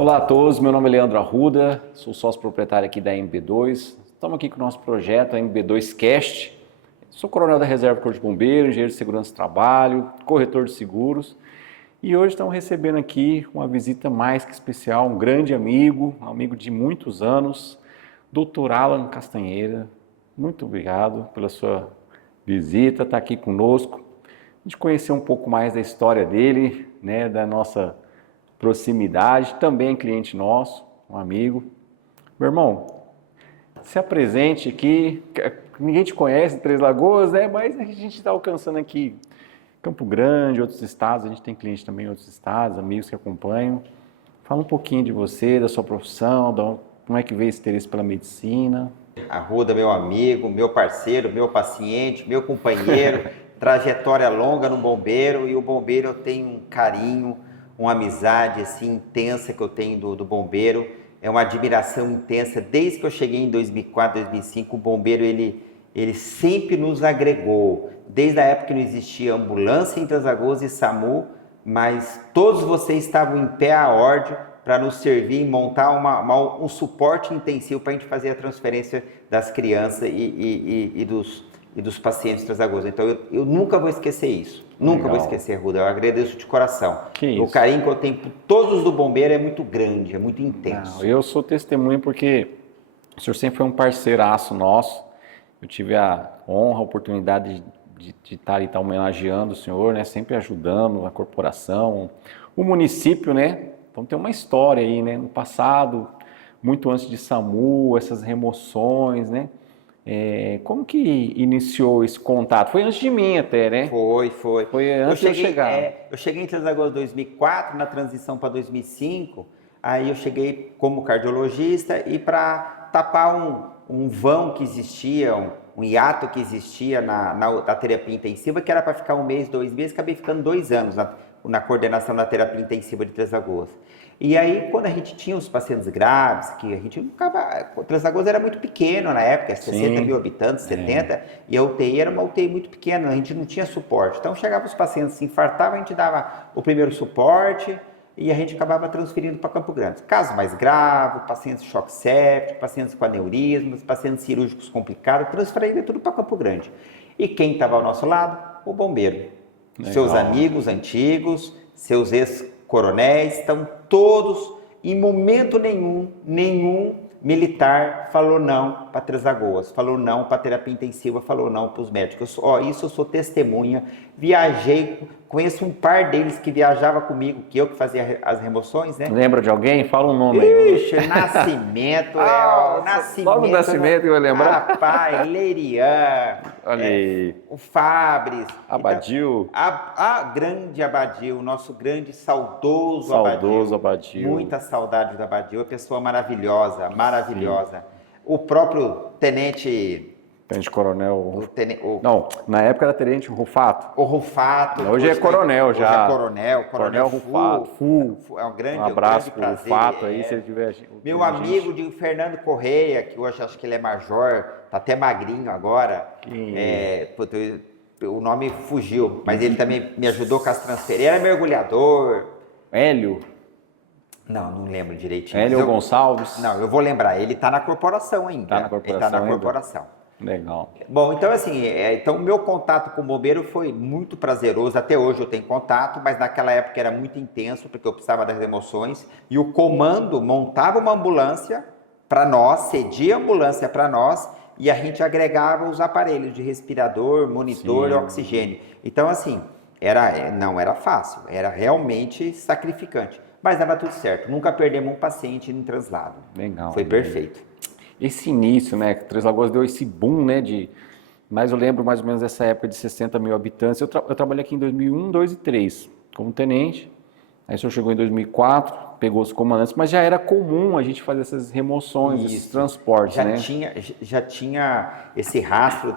Olá a todos, meu nome é Leandro Arruda, sou sócio proprietário aqui da MB2. Estamos aqui com o nosso projeto, a MB2 Cast. Sou coronel da Reserva do Corpo de Bombeiros, engenheiro de segurança do trabalho, corretor de seguros. E hoje estamos recebendo aqui uma visita mais que especial, um grande amigo, um amigo de muitos anos, Dr. Alan Castanheira. Muito obrigado pela sua visita, estar aqui conosco. A gente conhecer um pouco mais da história dele, né, da nossa proximidade, também cliente nosso, um amigo. Meu irmão, se apresente aqui, ninguém te conhece em Três Lagoas, né? Mas a gente está alcançando aqui Campo Grande, outros estados, a gente tem cliente também em outros estados, amigos que acompanham. Fala um pouquinho de você, da sua profissão, como é que veio esse interesse pela medicina. Arruda, meu amigo, meu parceiro, meu paciente, meu companheiro, trajetória longa no bombeiro, e o bombeiro eu tenho um carinho, uma amizade assim intensa que eu tenho do bombeiro, é uma admiração intensa. Desde que eu cheguei em 2004, 2005, o bombeiro ele sempre nos agregou, desde a época que não existia ambulância em Três Lagoas e SAMU, mas todos vocês estavam em pé à ordem para nos servir e montar um suporte intensivo para a gente fazer a transferência das crianças e dos pacientes de Três Lagoas. Então eu nunca vou esquecer isso. Nunca vou esquecer, Ruda. Eu agradeço de coração. O carinho que eu tenho por todos do bombeiro é muito grande, é muito intenso. Não, eu sou testemunha porque o senhor sempre foi um parceiraço nosso. Eu tive a honra, a oportunidade de estar e homenageando o senhor, né? Sempre ajudando a corporação, o município, né? Então tem uma história aí, né? No passado, muito antes de SAMU, essas remoções, né? Como que iniciou esse contato? Foi antes de mim até, né? Foi. Foi antes de eu chegar. Eu cheguei em Três Lagoas em 2004, na transição para 2005, aí eu cheguei como cardiologista e para tapar um vão que existia, um hiato que existia na terapia intensiva, que era para ficar 1 mês, 2 meses, acabei ficando 2 anos na coordenação da terapia intensiva de Três Lagoas. E aí, quando a gente tinha os pacientes graves, que a gente Três Lagoas era muito pequeno na época, 60 mil habitantes, 70, e a UTI era uma UTI muito pequena, a gente não tinha suporte. Então, chegavam os pacientes, se infartavam, a gente dava o primeiro suporte e a gente acabava transferindo para Campo Grande. Casos mais graves, pacientes de choque séptico, pacientes com aneurismas, pacientes cirúrgicos complicados, transferia tudo para Campo Grande. E quem estava ao nosso lado? O bombeiro. Legal. Seus amigos antigos, seus ex-coronéis, estão todos, em momento nenhum militar falou não para Três Lagoas, falou não para terapia intensiva, falou não para os médicos. Isso eu sou testemunha, viajei, conheço um par deles que viajava comigo, que eu que fazia as remoções, né? Lembra de alguém? Fala um nome aí. Ixi, Nascimento, Nascimento. Logo o Nascimento que vai lembrar. Rapaz, Lerian, Olha aí. o Fabris. Abadil. Então, a grande Abadil, nosso grande saudoso Abadil. Muita saudade do Abadil, uma pessoa maravilhosa. O próprio tenente coronel. Não, na época era tenente Rufato. O Rufato. Hoje é coronel já. Hoje é coronel Rufato. É um grande, um abraço para o Rufato aí, se ele tiver. Meu amigo de Fernando Correia, que hoje acho que ele é major, tá até magrinho agora. O nome fugiu, mas ele também me ajudou com as transferências. Ele era mergulhador. Hélio? Não lembro direitinho. Hélio Gonçalves? Não, eu vou lembrar. Ele está na corporação ainda. Ele está na corporação. Legal. Bom, então assim, o meu contato com o bombeiro foi muito prazeroso. Até hoje eu tenho contato, mas naquela época era muito intenso, porque eu precisava das emoções. E o comando montava uma ambulância para nós, cedia a ambulância para nós, e a gente agregava os aparelhos de respirador, monitor e oxigênio. Então assim, não era fácil, era realmente sacrificante. Mas dava tudo certo, nunca perdemos um paciente em translado. Legal. Foi perfeito. Esse início, né, que Três Lagoas deu esse boom, né, mas eu lembro mais ou menos dessa época de 60 mil habitantes. Eu trabalhei aqui em 2001, 2002 e 2003 como tenente. Aí o senhor chegou em 2004, pegou os comandantes, mas já era comum a gente fazer essas remoções, esses transportes, né? Já tinha esse rastro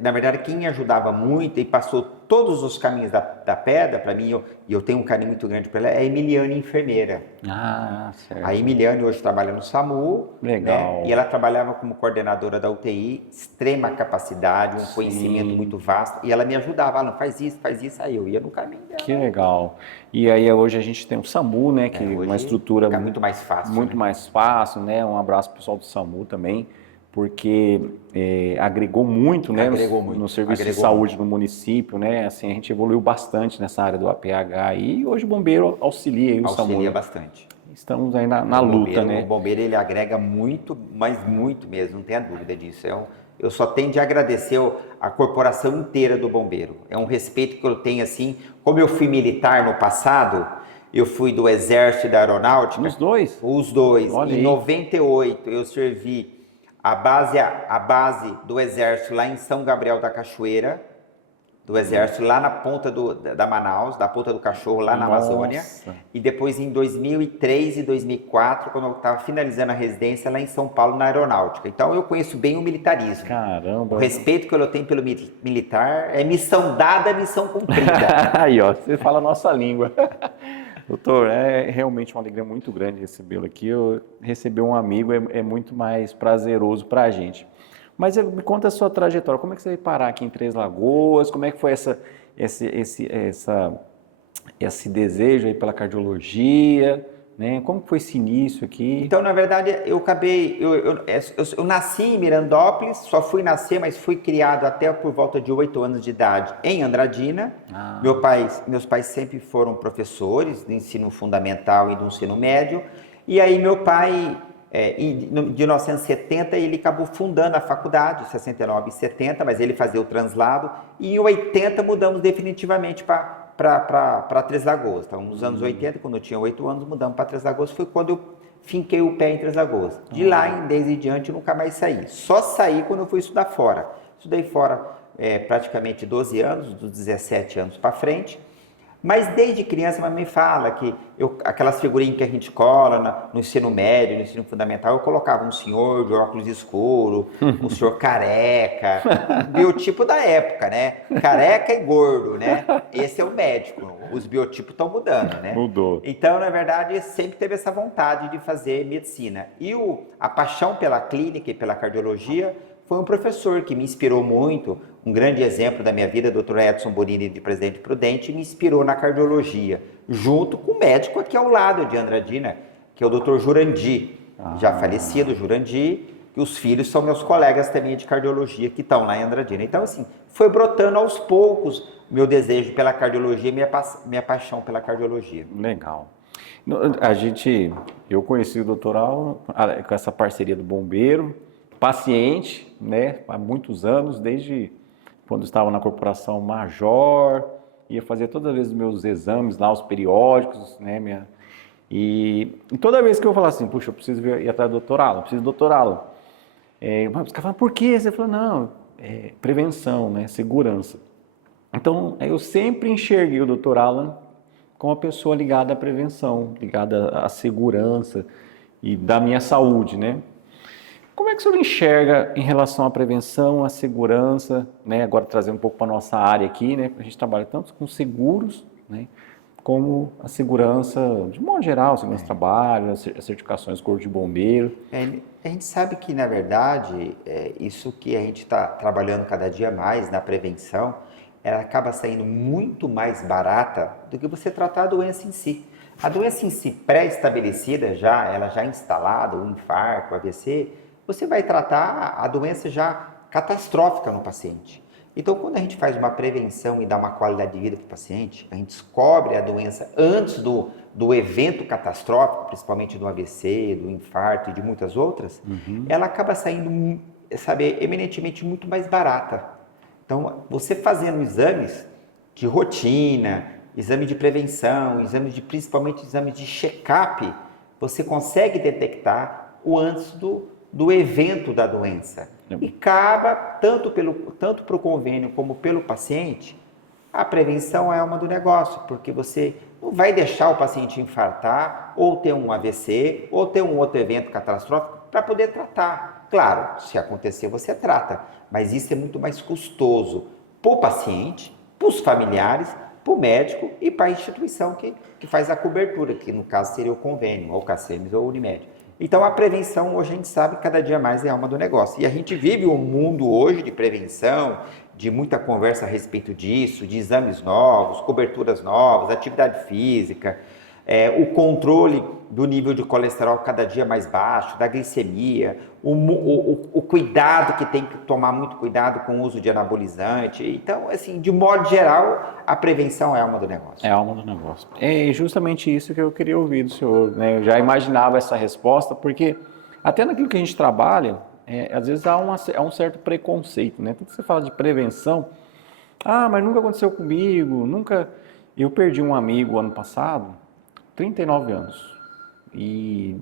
Na verdade, quem me ajudava muito e passou todos os caminhos da pedra, para mim, e eu tenho um carinho muito grande por ela, é a Emiliane, enfermeira. Ah, certo. A Emiliane hoje trabalha no SAMU, Legal. né? E ela trabalhava como coordenadora da UTI, extrema capacidade, um Sim. conhecimento muito vasto, e ela me ajudava, não faz isso, aí eu ia no caminho dela. Que legal. E aí hoje a gente tem o SAMU, né, que é uma estrutura fica muito mais fácil. Muito mais fácil, né? Um abraço pro pessoal do SAMU também, porque agregou muito, né, no serviço de saúde do município, né? Assim, a gente evoluiu bastante nessa área do APH e hoje o bombeiro auxilia aí o SAMU. Auxilia bastante. Estamos aí na luta, né? O bombeiro, ele agrega muito, mas muito mesmo, não tenha dúvida disso. Eu só tenho de agradecer a corporação inteira do bombeiro. É um respeito que eu tenho, assim, como eu fui militar no passado, eu fui do Exército e da Aeronáutica. Os dois? Os dois. Olha em aí. 98 eu servi a base do Exército lá em São Gabriel da Cachoeira, do Exército, lá na ponta da Manaus, da ponta do Cachorro, lá na Amazônia. E depois em 2003 e 2004, quando eu estava finalizando a residência lá em São Paulo, na Aeronáutica. Então eu conheço bem o militarismo. Caramba! O respeito que eu tenho pelo militar é missão dada, missão cumprida. Aí, ó, você fala a nossa língua. Doutor, é realmente uma alegria muito grande recebê-lo aqui. Receber um amigo é muito mais prazeroso para a gente. Mas me conta a sua trajetória. Como é que você veio parar aqui em Três Lagoas? Como é que foi esse desejo aí pela cardiologia? Né? Como foi esse início aqui? Então, na verdade, eu nasci em Mirandópolis, só fui nascer, mas fui criado até por volta de 8 anos de idade em Andradina. Meus pais sempre foram professores de ensino fundamental e do ensino médio. E aí meu pai, de 1970, ele acabou fundando a faculdade, 69 e 70, mas ele fazia o translado. E em 80 mudamos definitivamente para Três Lagoas. Então, nos anos 80, quando eu tinha 8 anos, mudamos para Três Lagoas. Foi quando eu finquei o pé em Três Lagoas. De lá, desde diante, eu nunca mais saí. Só saí quando eu fui estudar fora. Estudei fora praticamente 12 anos, dos 17 anos para frente. Mas desde criança, a mamãe fala que aquelas figurinhas que a gente cola no ensino médio, no ensino fundamental, eu colocava um senhor de óculos escuro, um senhor careca, biotipo da época, né? Careca e gordo, né? Esse é o médico. Os biotipos estão mudando, né? Mudou. Então, na verdade, sempre teve essa vontade de fazer medicina. E a paixão pela clínica e pela cardiologia foi um professor que me inspirou muito. Um grande exemplo da minha vida, o Dr. Edson Bonini, de Presidente Prudente, me inspirou na cardiologia, junto com o médico aqui ao lado de Andradina, que é o Dr. Jurandir, já falecido Jurandir, que os filhos são meus colegas também de cardiologia que estão lá em Andradina. Então, assim, foi brotando aos poucos meu desejo pela cardiologia e minha paixão pela cardiologia. Legal. Eu conheci o doutoral com essa parceria do bombeiro, paciente, né, há muitos anos, desde quando estava na corporação major, ia fazer todas as vezes meus exames lá, os periódicos, né, e toda vez que eu falava assim, puxa, eu preciso ir atrás do doutorado, eu preciso doutorá-lo. Os caras falam, por quê? Você falou, não, prevenção, né, segurança. Então, eu sempre enxerguei o Dr. Alan como uma pessoa ligada à prevenção, ligada à segurança e da minha saúde, né? Como é que o senhor enxerga em relação à prevenção, à segurança, né? Agora trazendo um pouco para a nossa área aqui, né? A gente trabalha tanto com seguros, né? Como a segurança, de modo geral, segurança do trabalho, as certificações do Corpo de Bombeiro. A gente sabe que, na verdade, isso que a gente está trabalhando cada dia mais na prevenção, ela acaba saindo muito mais barata do que você tratar a doença em si. A doença em si pré-estabelecida, ela já instalada, o infarto, o AVC, você vai tratar a doença já catastrófica no paciente. Então, quando a gente faz uma prevenção e dá uma qualidade de vida para o paciente, a gente descobre a doença antes do evento catastrófico, principalmente do AVC, do infarto e de muitas outras, ela acaba saindo, eminentemente muito mais barata. Então, você fazendo exames de rotina, exame de prevenção, principalmente exames de check-up, você consegue detectar o antes do evento da doença. E acaba, tanto para o convênio como pelo paciente, a prevenção é alma do negócio, porque você não vai deixar o paciente infartar, ou ter um AVC, ou ter um outro evento catastrófico para poder tratar. Claro, se acontecer você trata, mas isso é muito mais custoso para o paciente, para os familiares, para o médico e para a instituição que faz a cobertura, que no caso seria o convênio, ou o CACEMES ou o Unimed. Então a prevenção, hoje a gente sabe, cada dia mais é a alma do negócio. E a gente vive um mundo hoje de prevenção, de muita conversa a respeito disso, de exames novos, coberturas novas, atividade física, o controle do nível de colesterol cada dia mais baixo, da glicemia, o cuidado que tem que tomar muito cuidado com o uso de anabolizante. Então, assim, de modo geral, a prevenção é a alma do negócio. É a alma do negócio. É justamente isso que eu queria ouvir do senhor, né? Eu já imaginava essa resposta, porque até naquilo que a gente trabalha, às vezes há um certo preconceito, né? Tudo que você fala de prevenção, mas nunca aconteceu comigo, nunca... Eu perdi um amigo ano passado, 39 anos, e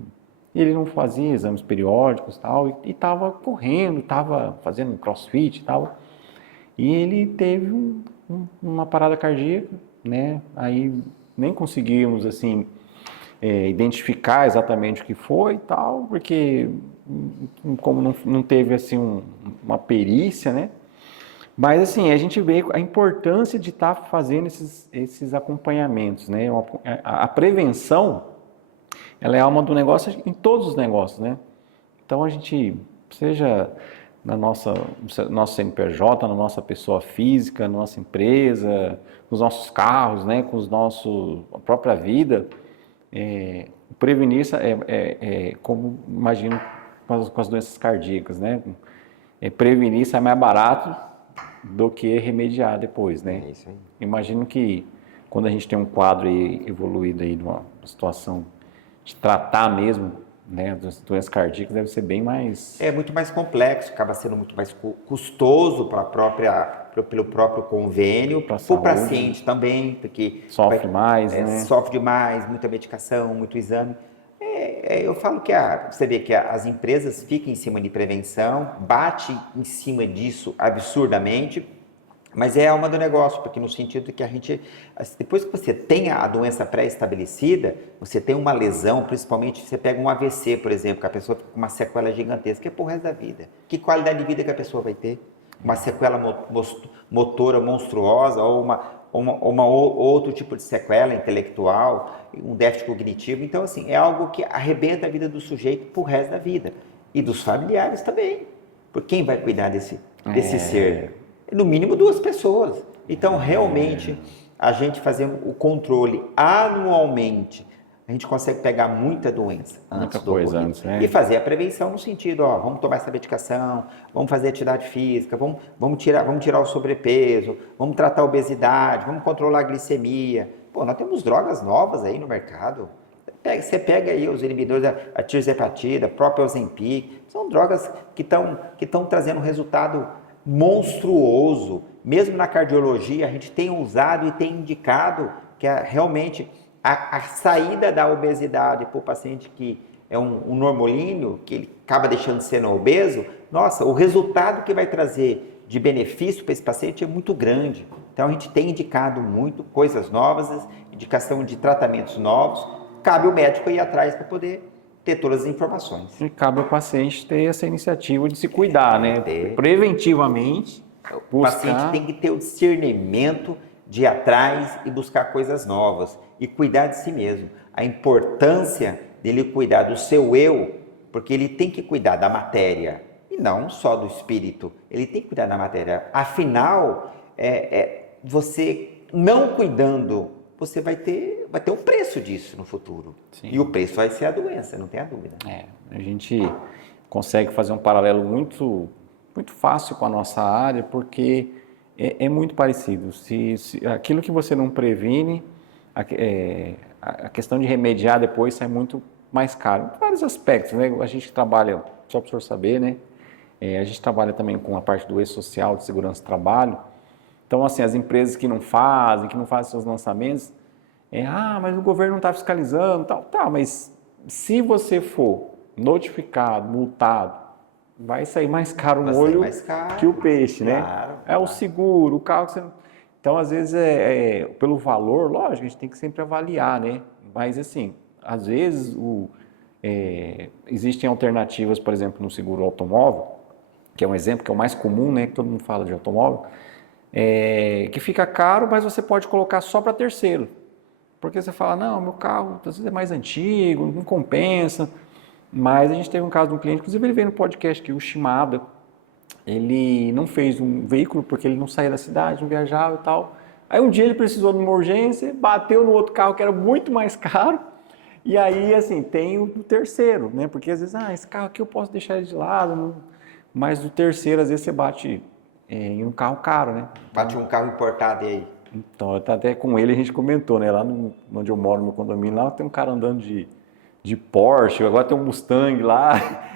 ele não fazia exames periódicos tal, e estava correndo, estava fazendo crossfit e tal, e ele teve uma parada cardíaca, né? Aí nem conseguimos, assim, identificar exatamente o que foi e tal, porque como não teve, assim, uma perícia, né? Mas, assim, a gente vê a importância de estar fazendo esses acompanhamentos, né? A prevenção, ela é a alma do negócio em todos os negócios, né? Então, a gente, seja no nosso CNPJ, na nossa pessoa física, na nossa empresa, nos nossos carros, né? Com a própria vida, prevenir como, imagino, com as doenças cardíacas, né? Prevenir sai mais barato do que remediar depois, né? É isso aí. Imagino que quando a gente tem um quadro aí evoluído aí numa situação de tratar mesmo, né, das doenças cardíacas, deve ser bem mais... É muito mais complexo, acaba sendo muito mais custoso pelo próprio convênio, para o paciente também, porque sofre mais, né? Sofre demais, muita medicação, muito exame. Eu falo que você vê que as empresas ficam em cima de prevenção, bate em cima disso absurdamente, mas é a alma do negócio, porque no sentido que a gente, depois que você tem a doença pré-estabelecida, você tem uma lesão, principalmente você pega um AVC, por exemplo, que a pessoa fica com uma sequela gigantesca, é pro resto da vida. Que qualidade de vida que a pessoa vai ter? Uma sequela motora monstruosa ou outro tipo de sequela intelectual, um déficit cognitivo. Então, assim, é algo que arrebenta a vida do sujeito pro resto da vida. E dos familiares também. Por quem vai cuidar desse ser? No mínimo 2 pessoas. Então, realmente, a gente fazendo o controle anualmente, a gente consegue pegar muita doença antes do ocorrido, né? E fazer a prevenção no sentido, vamos tomar essa medicação, vamos fazer atividade física, vamos tirar o sobrepeso, vamos tratar a obesidade, vamos controlar a glicemia. Pô, nós temos drogas novas aí no mercado. Você pega aí os inibidores da tirzepatida, próprio Ozempic, são drogas que estão trazendo um resultado monstruoso. Mesmo na cardiologia, a gente tem usado e tem indicado que realmente a saída da obesidade para o paciente que é um normolíneo, que ele acaba deixando de ser obeso, nossa, o resultado que vai trazer de benefício para esse paciente é muito grande. Então a gente tem indicado muito coisas novas, indicação de tratamentos novos, cabe o médico ir atrás para poder ter todas as informações. E cabe ao paciente ter essa iniciativa de se cuidar, né? Preventivamente. O paciente tem que ter o discernimento de ir atrás e buscar coisas novas e cuidar de si mesmo. A importância dele cuidar do seu eu, porque ele tem que cuidar da matéria e não só do espírito. Ele tem que cuidar da matéria. Afinal, você não cuidando, você vai ter um preço disso no futuro. Sim. E o preço vai ser a doença, não tem a dúvida. A gente consegue fazer um paralelo muito, muito fácil com a nossa área, porque é muito parecido. Se aquilo que você não previne, a questão de remediar depois sai muito mais caro. Em vários aspectos, né? A gente trabalha, só para o senhor saber, né? A gente trabalha também com a parte do E-Social, de segurança do trabalho. Então, assim, as empresas que não fazem seus lançamentos, mas o governo não está fiscalizando, tal. Tá, mas se você for notificado, multado, vai sair mais caro o molho que o peixe, né? Claro. O seguro, o carro que você... Então, às vezes, pelo valor, lógico, a gente tem que sempre avaliar, né? Mas, assim, às vezes, Existem alternativas, por exemplo, no seguro automóvel, que é um exemplo que é o mais comum, né, que todo mundo fala de automóvel, que fica caro, mas você pode colocar só para terceiro. Porque você fala, não, meu carro às vezes é mais antigo, não compensa. Mas a gente teve um caso de um cliente, inclusive ele veio no podcast aqui, o Shimada, ele não fez um veículo porque ele não saía da cidade, não viajava e tal. Aí um dia ele precisou de uma urgência, bateu no outro carro que era muito mais caro. E aí, assim, tem o terceiro, né? Porque às vezes, esse carro aqui eu posso deixar ele de lado, mas do terceiro, às vezes você bate em um carro caro, né? Bate um carro importado aí. Então, até com ele a gente comentou, né? Lá onde eu moro, no condomínio, lá tem um cara andando de Porsche, agora tem um Mustang lá.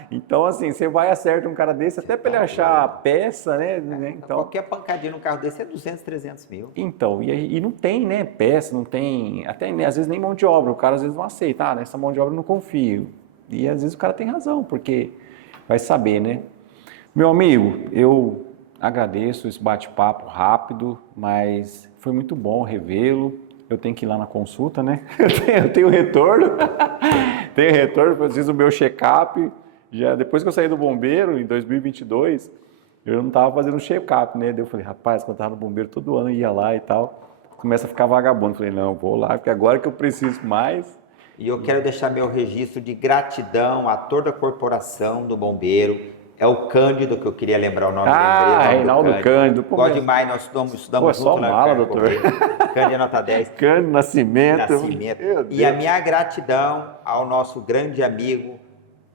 Então, assim, você vai e acerta um cara desse, até para ele achar a peça, né? Então, qualquer pancadinha no carro desse é 200, 300 mil. Então, e não tem, né, peça, não tem, até às vezes nem mão de obra, o cara às vezes não aceita, nessa mão de obra eu não confio. E às vezes o cara tem razão, porque vai saber, né? Meu amigo, eu agradeço esse bate-papo rápido, mas foi muito bom revê-lo. Eu tenho que ir lá na consulta, né? Eu tenho retorno, preciso do meu check-up. Já depois que eu saí do bombeiro, em 2022, eu não estava fazendo check-up, né? Daí eu falei, rapaz, quando eu estava no bombeiro, todo ano eu ia lá e tal. Começa a ficar vagabundo. Eu falei, não, vou lá, porque agora que eu preciso mais. E eu quero deixar meu registro de gratidão a toda a corporação do bombeiro. É o Cândido, que eu queria lembrar o nome dele. Reinaldo Cândido. Gosto demais, nós estudamos só junto, mala, né, doutor. Cândido é nota 10. Cândido Nascimento. E a minha gratidão ao nosso grande amigo,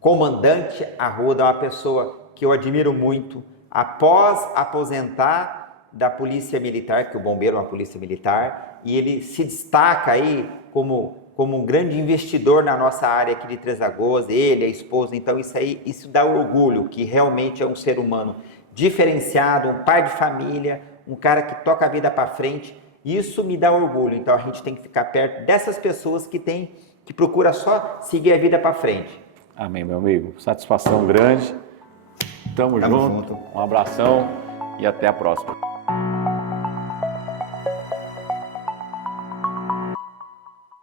comandante Arruda, uma pessoa que eu admiro muito. Após aposentar da Polícia Militar, que o bombeiro é uma polícia militar, e ele se destaca aí como um grande investidor na nossa área aqui de Três Lagoas, ele, a esposa. Então isso dá orgulho, que realmente é um ser humano diferenciado, um pai de família, um cara que toca a vida para frente. Isso me dá orgulho. Então a gente tem que ficar perto dessas pessoas que procura só seguir a vida para frente. Amém, meu amigo. Satisfação grande. Tamo junto. Um abração e até a próxima.